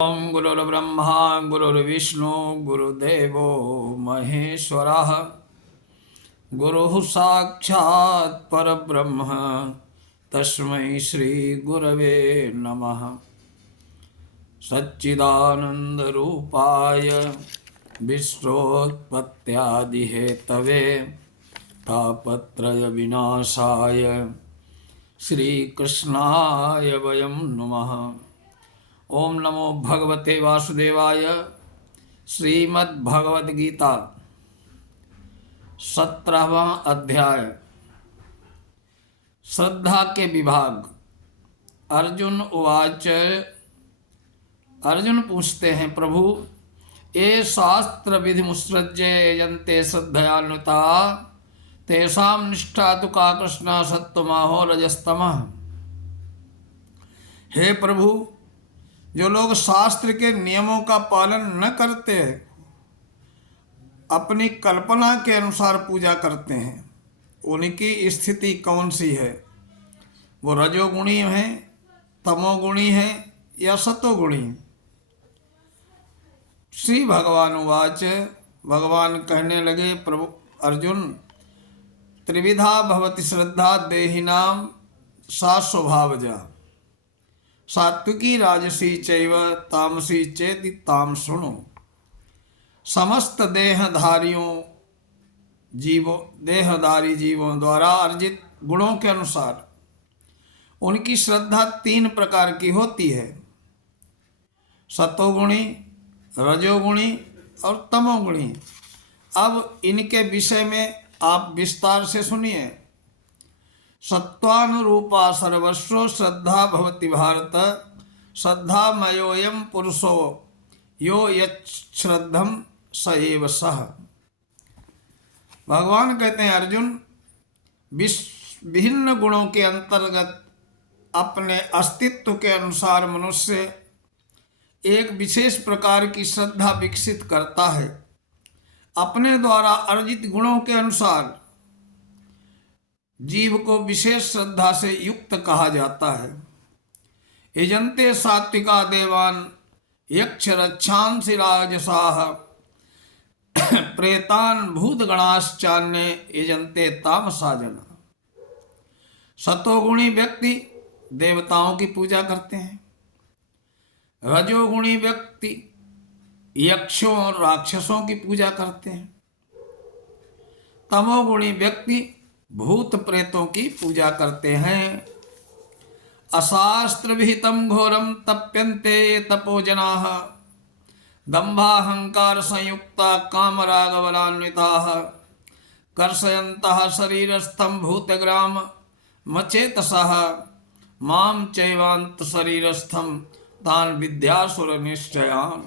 ओम गुरुर्ब्रह्मा गुरुर्विष्णु गुरुदेवो महेश्वरः गुरुः साक्षात् परब्रह्म तस्मै श्री गुरवे नमः। सच्चिदानन्दरूपाय विश्वोत्पत्त्यादिहेतवे तापत्रय विनाशाय श्रीकृष्णाय वयं नमः। ओम नमो भगवते वासुदेवाय। श्रीमद्भगवद गीता 17वां अध्याय श्रद्धा के विभाग। अर्जुन उवाच। अर्जुन पूछते हैं, प्रभु ये शास्त्र विधि मुत्सृज्य यजन्ते श्रद्धयान्विता तेषां निष्ठा तु का कृष्ण सत्वमाहो रजस्तमः। हे प्रभु, जो लोग शास्त्र के नियमों का पालन न करते अपनी कल्पना के अनुसार पूजा करते हैं, उनकी स्थिति कौन सी है? वो रजोगुणी हैं, तमोगुणी हैं या सतोगुणी? श्री भगवान उवाच। भगवान कहने लगे, प्रभु अर्जुन, त्रिविधा भवति श्रद्धा देहिनां सा स्वभावजा सात्विकी राजसी चैव तामसी चेति ताम शृणु। समस्त देहधारी जीवों द्वारा अर्जित गुणों के अनुसार उनकी श्रद्धा 3 प्रकार की होती है, सतोगुणी, रजोगुणी और तमोगुणी। अब इनके विषय में आप विस्तार से सुनिए। सत्वानुरूपा सर्वस्व श्रद्धा भवति भारत, श्रद्धामयोऽयं पुरुषो यो यच्छ्रद्धं स एव सः। भगवान कहते हैं, अर्जुन, विभिन्न गुणों के अंतर्गत अपने अस्तित्व के अनुसार मनुष्य एक विशेष प्रकार की श्रद्धा विकसित करता है। अपने द्वारा अर्जित गुणों के अनुसार जीव को विशेष श्रद्धा से युक्त कहा जाता है। यजन्ते सात्विका देवान यक्ष रक्षांसि राजसाः प्रेतान भूतगणाश्चान्ये यजन्ते तामसा जना। सतोगुणी व्यक्ति देवताओं की पूजा करते हैं, रजोगुणी व्यक्ति यक्षों और राक्षसों की पूजा करते हैं, तमोगुणी व्यक्ति भूत प्रेतों की पूजा करते हैं। अशास्त्र विहितम घोरम तप्यन्ते तपोजनाः दम्भाहंकार संयुक्ता कामरागबलान्विताः कर्षयन्तः शरीरस्थं भूतग्राम मचेतसः मां चैवान्त शरीरस्थं तान् विद्यासुर निश्चयान्।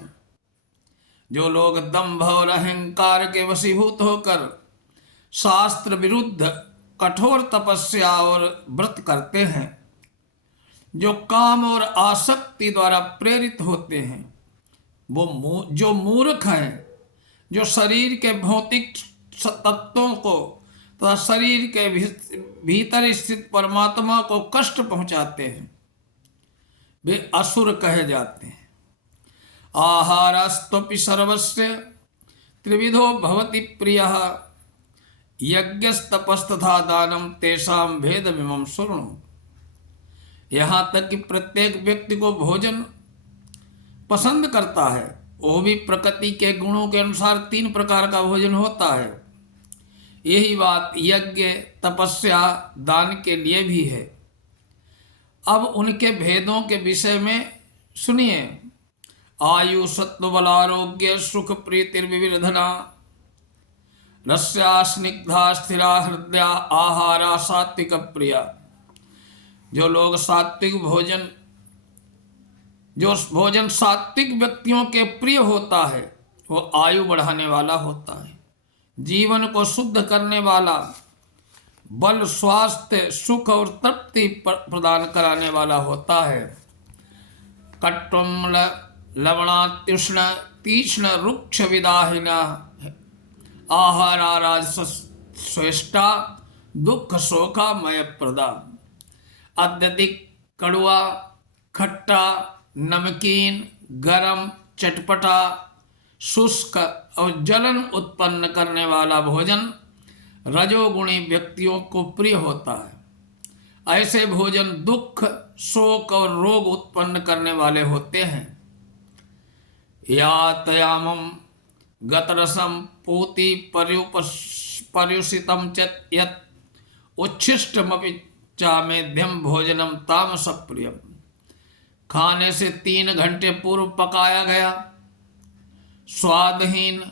जो लोग दंभ और अहंकार के वशीभूत होकर शास्त्र विरुद्ध कठोर तपस्या और व्रत करते हैं, जो काम और आसक्ति द्वारा प्रेरित होते हैं, वो जो मूर्ख हैं, जो शरीर के भौतिक तत्वों को तथा शरीर के भीतर स्थित परमात्मा को कष्ट पहुंचाते हैं, वे असुर कहे जाते हैं। आहारस्तपि सर्वस्य त्रिविधो भवति प्रियः यज्ञस्तपस्तथा दानम तेषां भेदमिमं शृणु। यहाँ तक कि प्रत्येक व्यक्ति को भोजन पसंद करता है, वो भी प्रकृति के गुणों के अनुसार 3 प्रकार का भोजन होता है। यही बात यज्ञ, तपस्या, दान के लिए भी है। अब उनके भेदों के विषय में सुनिए। आयु सत्व बल आरोग्य सुख प्रीतिर्विविधना रस्या स्निग्धा स्थिरा हृदया आहारा सात्विक प्रिया। जो लोग जो भोजन सात्विक व्यक्तियों के प्रिय होता है, वो आयु बढ़ाने वाला होता है, जीवन को शुद्ध करने वाला, बल, स्वास्थ्य, सुख और तृप्ति प्रदान कराने वाला होता है। कट्वम लवणात्युष्ण तीक्ष्ण रुक्ष विदाहिना आहाराराजस्वेष्टा दुख शोकामय प्रदा। अत्यधिक कड़वा, खट्टा, नमकीन, गरम, चटपटा, शुष्क और जलन उत्पन्न करने वाला भोजन रजोगुणी व्यक्तियों को प्रिय होता है। ऐसे भोजन दुख, शोक और रोग उत्पन्न करने वाले होते हैं। यातयामम गतरसम पूति पर्युषितम च यत् उच्छिष्टमपि चामेध्यम भोजनम तामस प्रियम। खाने से 3 घंटे पूर्व पकाया गया, स्वादहीन,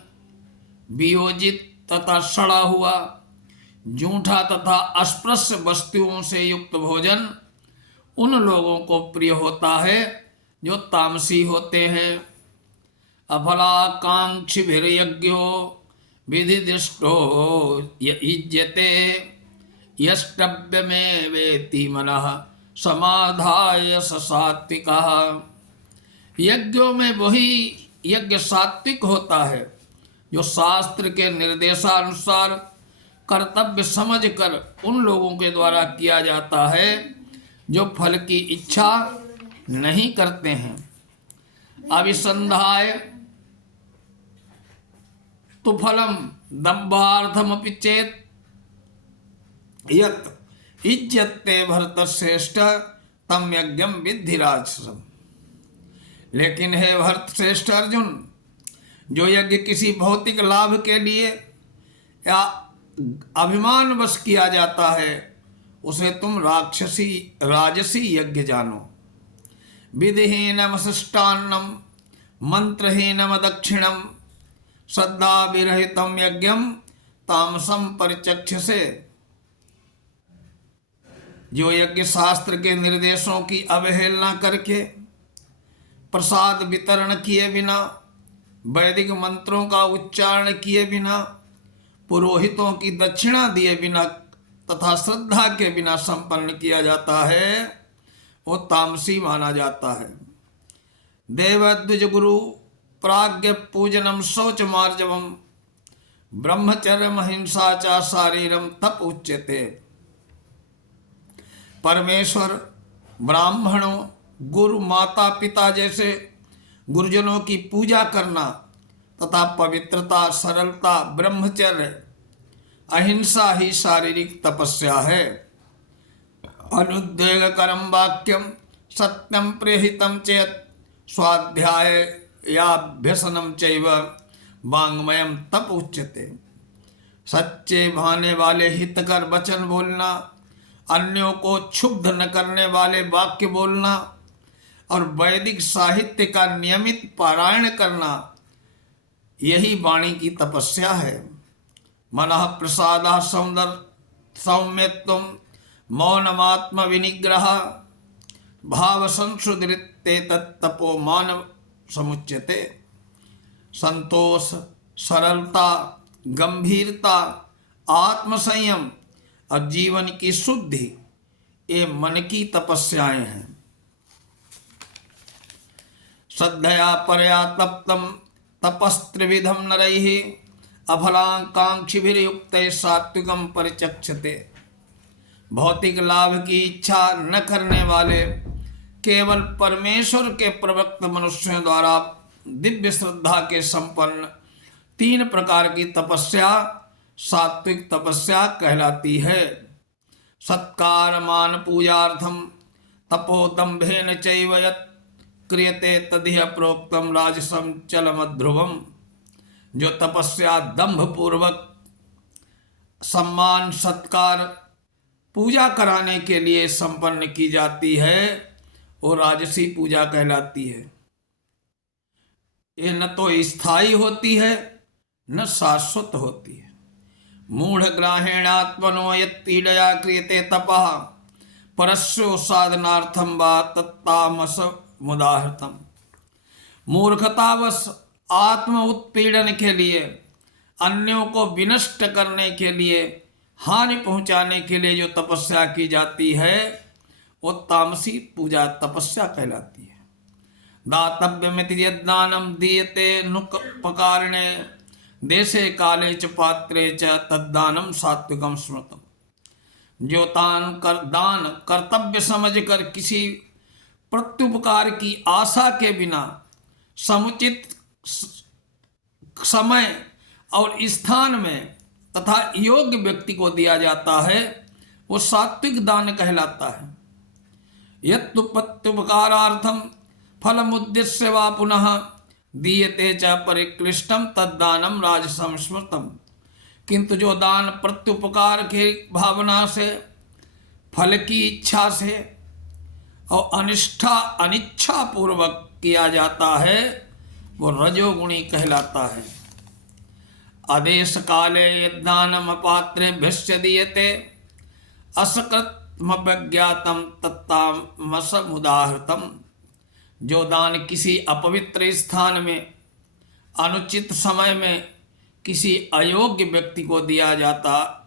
वियोजित तथा सड़ा हुआ, जूठा तथा अस्पृश्य वस्तुओं से युक्त भोजन उन लोगों को प्रिय होता है जो तामसी होते हैं। अफलाकांक्षिभिर्यज्ञो विधिदिष्टो युज्यते यष्टव्यमेवेति मनः समाधाय स सात्विकः। यज्ञों में वही यज्ञ सात्विक होता है जो शास्त्र के निर्देशानुसार कर्तव्य समझकर उन लोगों के द्वारा किया जाता है जो फल की इच्छा नहीं करते हैं। अभिसंधाय तो फलम दम्भार्थमपि चेत यत् इज्जते भरतश्रेष्ठ तम यज्ञम विद्धि राजसम। लेकिन हे भरत श्रेष्ठ अर्जुन, जो यज्ञ किसी भौतिक लाभ के लिए या अभिमान वश किया जाता है उसे तुम राजसी यज्ञ जानो। विधिहीनम शिष्टान्नम मंत्रहीनम दक्षिणम श्रद्धा विरहितम यज्ञम तामसम परिचक्षसे। जो यज्ञ शास्त्र के निर्देशों की अवहेलना करके, प्रसाद वितरण किए बिना, वैदिक मंत्रों का उच्चारण किए बिना, पुरोहितों की दक्षिणा दिए बिना तथा श्रद्धा के बिना संपन्न किया जाता है वो तामसी माना जाता है। देवद्विज गुरु प्राज्ञ पूजनम शौच मार्जवम ब्रह्मचर्य महिंसा चा शारीरम तप उच्यते। परमेश्वर, ब्राह्मणों, गुरु, माता पिता जैसे गुरुजनों की पूजा करना तथा पवित्रता, सरलता, ब्रह्मचर्य, अहिंसा ही शारीरिक तपस्या है। अनुद्वेग करम वाक्यम सत्यम प्रेहितम चेत स्वाध्याय याभ्यसनम चैव वाङ्मयम तप उच्यते। सच्चे भाने वाले हितकर वचन बोलना, अन्यों को क्षुब्ध न करने वाले वाक्य बोलना और वैदिक साहित्य का नियमित पारायण करना, यही वाणी की तपस्या है। मनः प्रसादः सौम्यत्वं मौनमात्म विनिग्रह भाव संशुद्रिते तत्तपो मानव समुच्यते। संतोष, सरलता, गंभीरता, आत्मसंयम और जीवन की शुद्धि ये मन की तपस्याएं हैं। श्रद्धया परया तप्तम तपस्त्रिविधम नरैः अफलाकांक्षिभिर्युक्त सात्विकम परिचक्षते। भौतिक लाभ की इच्छा न करने वाले केवल परमेश्वर के प्रवक्त मनुष्यों द्वारा दिव्य श्रद्धा के संपन्न 3 प्रकार की तपस्या सात्विक तपस्या कहलाती है। सत्कार मान पूजार्थम तपोदम्भेन चैव यत् क्रियते तदिह प्रोक्तम राजसम चलमध्रुवम। जो तपस्या दंभ पूर्वक सम्मान, सत्कार, पूजा कराने के लिए संपन्न की जाती है वो राजसी पूजा कहलाती है। ये न तो स्थायी होती है न शाश्वत होती है। मूढ़ ग्राहेणात्मनो यत्पीडया क्रियते तपः परस्यो साधनार्थम वा तत्तामस मुदाहृतम। मूर्खतावश आत्म उत्पीड़न के लिए, अन्यों को विनष्ट करने के लिए, हानि पहुंचाने के लिए जो तपस्या की जाती है वो तामसी पूजा तपस्या कहलाती है। दातव्यमिति यद्दानम दीयते नुपकारिणे देशे काले च पात्रे च तद्दानम सात्विकम स्मृतम। जो दान कर्तव्य समझकर किसी प्रत्युपकार की आशा के बिना समुचित समय और स्थान में तथा योग्य व्यक्ति को दिया जाता है, वो सात्विक दान कहलाता है। यत्तु प्रत्युपकारार्थम फलमुद्देश्य वा पुनः दीयते च परिक्लिष्टम तद्दानम राजसम स्मृतम। किंतु जो दान प्रत्युपकार के भावना से, फल की इच्छा से और अनिच्छा पूर्वक किया जाता है, वो रजोगुणी कहलाता है। आदेश काले यद्दानम अपात्रेभ्यश्च दीयते असकृतमज्ञातम तत्तामसमुदाहृतम। जो दान किसी अपवित्र स्थान में अनुचित समय में किसी अयोग्य व्यक्ति को दिया जाता,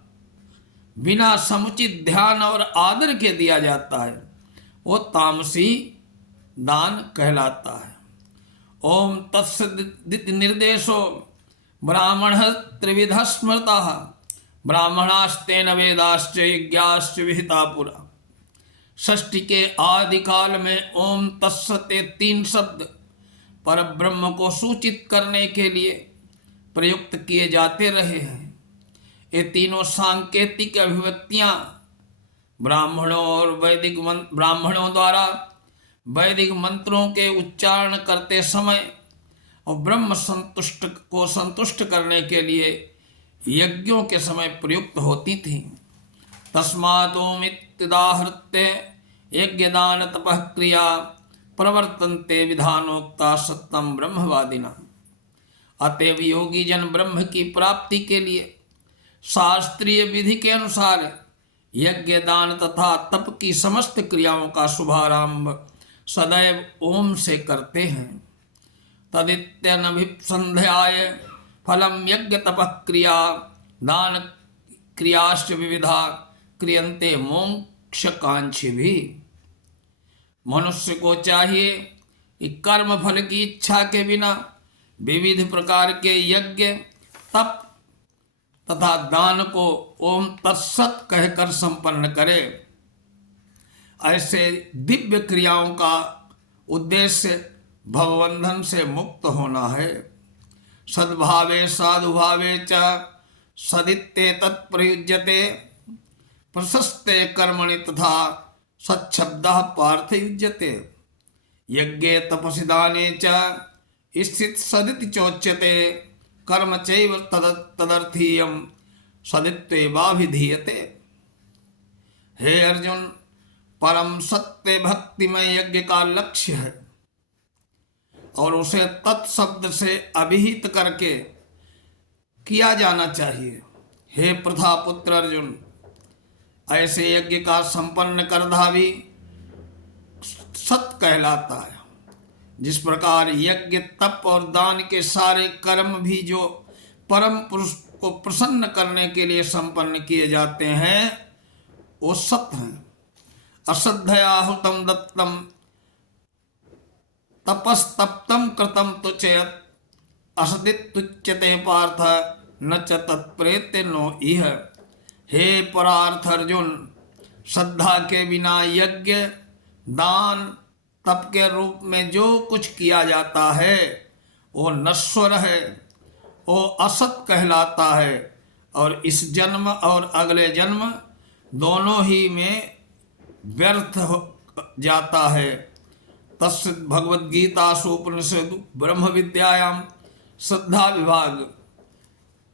बिना समुचित ध्यान और आदर के दिया जाता है, वो तामसी दान कहलाता है। ओम तत्सदिति निर्देशो ब्राह्मण त्रिविध स्मृता ब्राह्मणास्तेन वेदाश्च यज्ञाश्च विहिता पुरा। षष्ठी के आदि काल में ओम तत्सते 3 शब्द पर ब्रह्म को सूचित करने के लिए प्रयुक्त किए जाते रहे हैं। ये तीनों सांकेतिक अभिव्यक्तियां ब्राह्मणों द्वारा वैदिक मंत्रों के उच्चारण करते समय और ब्रह्म को संतुष्ट करने के लिए यज्ञों के समय प्रयुक्त होती थी। तस्मादोमित्युदाहृत्य यज्ञदान तपः क्रिया प्रवर्तन्ते विधानोक्ता सत्यम ब्रह्मवादिना। अतएव योगी जन ब्रह्म की प्राप्ति के लिए शास्त्रीय विधि के अनुसार यज्ञ दान तथा तप की समस्त क्रियाओं का शुभारंभ सदैव ओम से करते हैं। तदित्यनभिसंध्याय फलम यज्ञ तपः क्रिया दान क्रियाश्च विविधा क्रियन्ते मोक्षकांक्षी भी। मनुष्य को चाहिए कि कर्म फल की इच्छा के बिना विविध प्रकार के यज्ञ तप तथा दान को ओम तत्सत कहकर संपन्न करे। ऐसे दिव्य क्रियाओं का उद्देश्य भवबंधन से मुक्त होना है। सद्भावे साधुभावे च सदित्ते तत्प्रयुज्यते प्रशस्ते कर्मणि तथा सच्छब्दः पार्थयुज्यते। यज्ञे तपसि दाने च स्थित सदिति चोच्यते कर्म चैव तदर्थीयम सदित्वेवाभिधीयते। हे अर्जुन, परम सत्य भक्तिमय यज्ञ का लक्ष्य है और उसे तत्शब्द से अभिहित करके किया जाना चाहिए। हे प्रथापुत्र अर्जुन, ऐसे यज्ञ का संपन्न करना भी सत कहलाता है। जिस प्रकार यज्ञ तप और दान के सारे कर्म भी जो परम पुरुष को प्रसन्न करने के लिए संपन्न किए जाते हैं, वो सत्य हैं। अश्रद्धयाहुतम दत्तम तपस्तप्तम कृतम तुच्यत असदित्युच्यते पार्थ न च तत्प्रेत्य नो इह। हे परार्थ अर्जुन, श्रद्धा के बिना यज्ञ दान तप के रूप में जो कुछ किया जाता है वो नश्वर है, वो असत कहलाता है और इस जन्म और अगले जन्म दोनों ही में व्यर्थ हो जाता है। तस्य भगवद्गीतासु उपनिषदु ब्रह्म विद्यायां श्रद्धा विभाग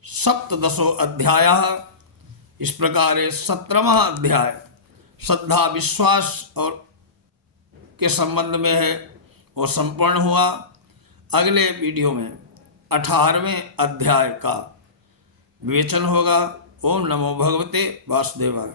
17 अध्यायः। इस प्रकार 17वां अध्याय श्रद्धा विश्वास और के संबंध में है, वो संपूर्ण हुआ। अगले वीडियो में 18वें अध्याय का विवेचन होगा। ओम नमो भगवते वासुदेवाय।